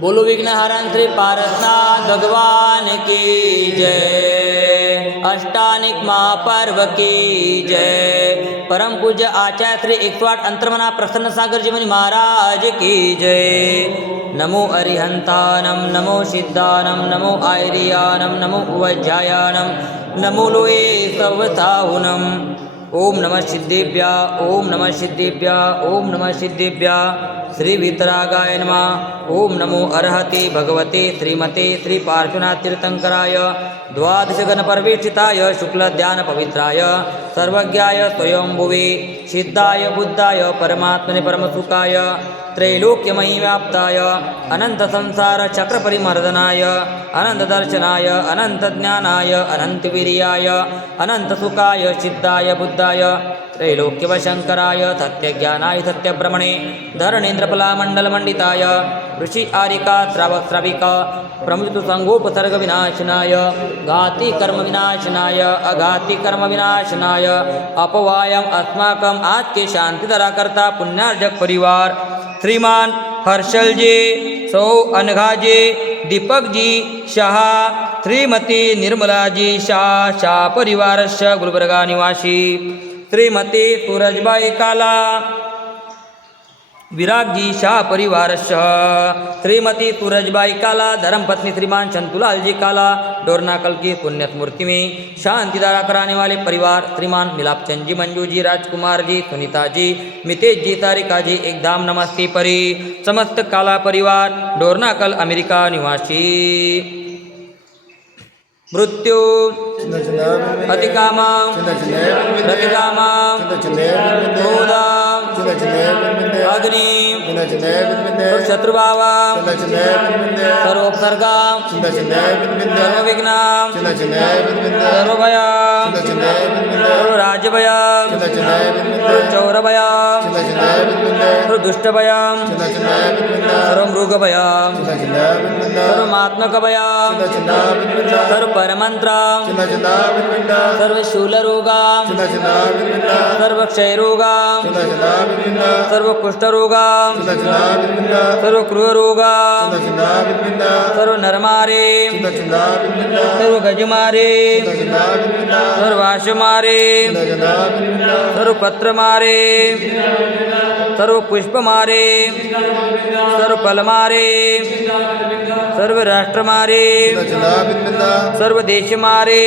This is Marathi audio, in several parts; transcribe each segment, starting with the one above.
बोलो विघ्नहरण श्री पारसनाथ भगवान की जय। अष्टानिक महापर्व की जय। परम पूज्य आचार्य श्री 108 अंतर्मना प्रसन्न सागर जी मुनि महाराज की जय। नमो अरिहंतानम, नमो सिद्धानम, नमो आयरियानम, नमो उवज्जायानम, नमो लोये सवताहुनम। ओम नमः सिद्धेभ्या, ओम नमः सिद्धेभ्या, ओम नमः सिद्धेभ्या। श्री वीतरागाय नमः। ओम नमो अर्हते भगवते श्रीमते श्री पार्श्वनाथ तीर्थंकराय द्वादश गण परवेष्टिताय शुक्ल ध्यान पवित्राय सर्वज्ञाय स्वयंभुवे सिद्धाय बुद्धाय परमात्मने परमसुखाय त्रैलोक्यमयी व्याप्ताय अनंत संसार चक्र परिमर्दनाय अनंत दर्शनाय अनंत ज्ञानाय अनंत वीर्याय अनंत सुखाय सिद्धाय बुद्धाय त्रैलोक्यवशंकराय सत्यज्ञानाय सत्यब्रह्मणे धरणेन्द्रफलामण्डलमण्डिताय ऋषि आरिका श्रावक श्राविका प्रमुख संगोपसर्ग विनाशनाय घाति कर्म विनाशनाय अघाति कर्म विनाशनाय अपवायम अस्माकम आज के शांति दरा करता पुण्यार्जक परिवार श्रीमान हर्षल जी, सौ अनघा जी, दीपक जी शाह, श्रीमती निर्मला जी शाह परिवारस्य गुलबर्गा निवासी, श्रीमती सूरजबाई काला विरागजी शाह परिवारस्य, श्रीमती सूरजबाई काला धर्मपत्नी श्रीमान शंतुलाल जी काला डोरनाकल की पुण्यस्मृति में शांति दारा कराने वाले परिवार श्रीमान मिलापचंद जी, मंजू जी, राजकुमार जी, सुनीता जी, मितेश जी, तारिका जी, एक धाम नमस्ते परी समस्त काला परिवार डोरनाकल अमेरिका निवासी। मृत्यु अतिकामा प्रतिकामा क्रोध अग्नि शत्रुभाव सर्वोपसर्ग सर्वविघ्न सर्वभय सर्वराज्यभय चौरभय सर्वदुष्टभय सर्वमृगभय सर्वमात्मकभय सर्वपरमंत्र सर्वशूलरोगा सर्वक्षयरोगा सर्वकुष्ठरोगा सर्वक्रूररोगा सर्वनरमारे सर्वगजमारे सर्ववाशमारे सर्वपत्रमारे सर्वपुष्पमारे सर्वफलमारे सर्वराष्ट्रमारे सर्वदेशमारे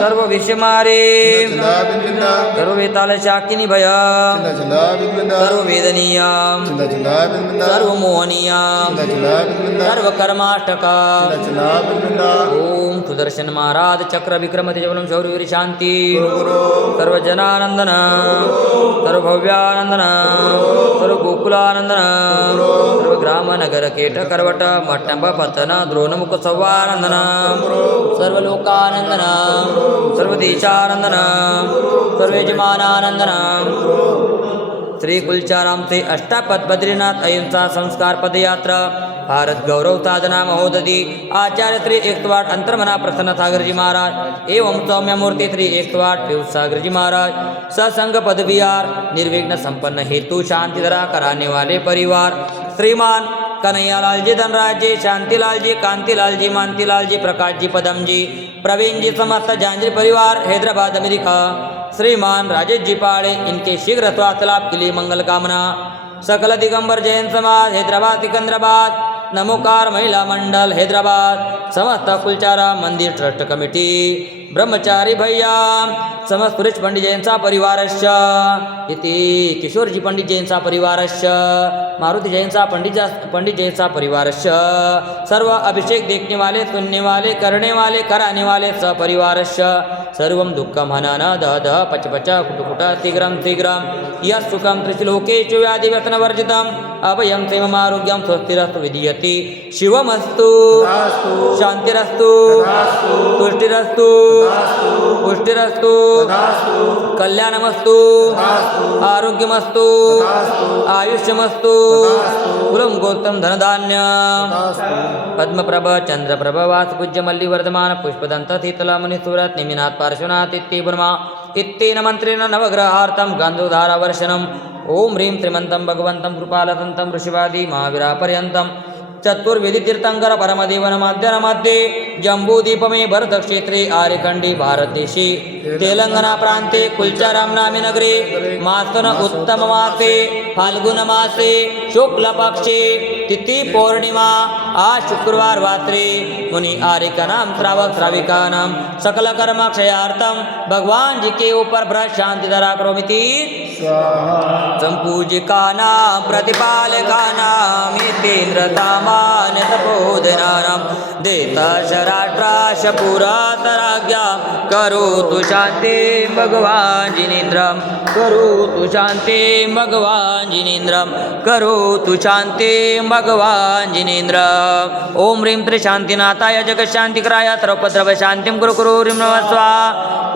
सर्वविश्वमारे सर्ववेताल शाकिनी भय सर्ववेदनीय सर्वमोहनीय सर्वकर्माष्टका। ओम सुदर्शन महाराज चक्र विक्रम तेजवलम शौर्यवीर शांति सर्वजनानंदन सर्वभव्यानंदन सर्वगोकुलानंदन सर्वग्राम नगर केट करवट मट्टंब पतन द्रोणमुख सौवानंदन सर्वलोकानंदन सर्वदेशानंदन सर्वयजमानानंदन। श्री कुलचाराम से अष्टापद बद्रीनाथ अहिंसा संस्कार पदयात्रा भारत गौरव साधना महोदधि आचार्य श्री 108 अंतर्मना प्रसन्न सागर जी महाराज एवं सौम्य मूर्ति श्री 108 पीयूष सागर जी महाराज सत्संग पद विहार निर्विघ्न संपन्न हेतु शांति धरा कराने वाले परिवार श्रीमान कन्हैयालाल जी, धनराज जी, शांतिलाल जी, कांतिलाल जी, मानतीलाल जी, प्रकाश जी, पदम जी, प्रवीण जी, समस्त जांजरी परिवार हैदराबाद अमेरिका श्रीमान राजेश जी पाड़े इनके शीघ्र स्वास्थ्य लाभ के लिए मंगल कामना। सकल दिगंबर जैन समाज हैदराबाद सिकंदराबाद नमोकार महिला मंडल हैदराबाद समस्त कुलचारा मंदिर ट्रस्ट कमिटी ब्रह्मचारी भैया समस्त सुरेश पंडित जैनचा परिवारस्य इति किशोरजी पंडित जैनचा परिवारस्य मारुति जैनचा पंडित जैनचा परिवारस्य सर्व अभिषेक देखने वाले सुनने वाले करने वाले कराने वाले सपरिवारस्य सर्वं दुःखं हनन दह दह पच पच कुट कुट शीघ्रं शीघ्रं यः सुखं त्रिलोकेषु व्याधिव्यसनवर्जितम् अभयं क्षेममारोग्यं स्वस्तिरस्तु विधीयते शिवमस्तु शान्तिरस्तु तुष्टिरस्तु पुष्टिरस्तु कल्याणमस्तु आरोग्यमस्तु आयुष्यमस्तु कुलं गोत्रं धनधान्य पद्मप्रभ चंद्रप्रभ वासपूज्य मल्लिवर्धमान पुष्पदंत शीतलामणि सुरत निमिनाथ पार्श्वनाथ इति ब्रह्मा इत्तेन मंत्रेण नवग्रहार्थं गन्धोधारावर्षणम् ओम ह्रीं श्रीमन्तं भगवन्तं कृपालतन्तं ऋषिवादी महावीरापर्यन्तं चतुर्वेदी तीर्थंकर परमदेवनमाद्यनमध्ये जम्बूदीपमे भरतक्षेत्रे आर्यखण्डे भारतदेशे तेलंगाना प्रान्ते कुलचाराम नामे नगरे मासन उत्तममासे फाल्गुनमासे शुक्लपक्षे तिथि पौर्णिमा आज शुक्रवार रात्रि मुनि आर्यकानां श्रावक श्राविकानां सकल कर्म क्षयार्थम भगवान जी के ऊपर ब्रह्म शांति धरा करोमिति संपूजिकानां प्रतिपालकानां इतेन्द्रतामान्य तपोधनानां देताशराष्ट्राश पुरातराज्ञा करोतु शांति भगवान जिनेन्द्रं करोतु शांति भगवान जिनेन्द्रं करोतु शांति भगवान जिनेन्द्रं ओम ह्रीं त्रिशांतिनाथाय जगशांतिकराय सर्वोपद्रव शांतिं कुरु कुरु ह्रीं नमः स्वाहा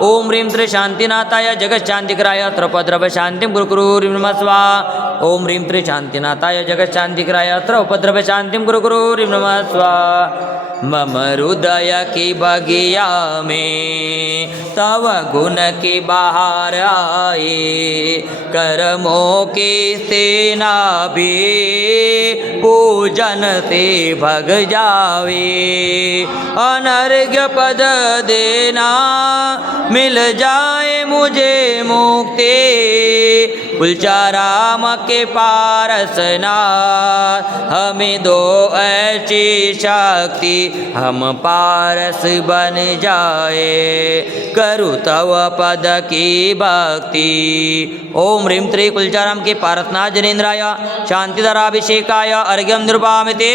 ओम ह्रीं त्रिशांतिनाथाय जगशांतिकराय सर्वोपद्रव शांतिं कुरु कुरु ह्रीं नमः स्वाहा ओम ह्रीं त्रिशांतिनाथाय जगशांतिकराय सर्वोपद्रव शांतिं कुरु कुरु ह्रीं नमः स्वाहा मम हृदय की बगिया में तव गुण की बहार आए कर्मों की सेना भी पूजन से भग जावे अनर्घ्य पद देना मिल जाए मुझे मुक्ति कुलचाराम के पारसना हमें दो ऐसी शक्ति हम पारस बन जाए करु तव पद की भक्ति ओम ह्रीं त्रि कुलचाराम के पारसनाथ जनेन्द्राय शांतिधराभिषेकाय अर्घ्यं निर्वामिते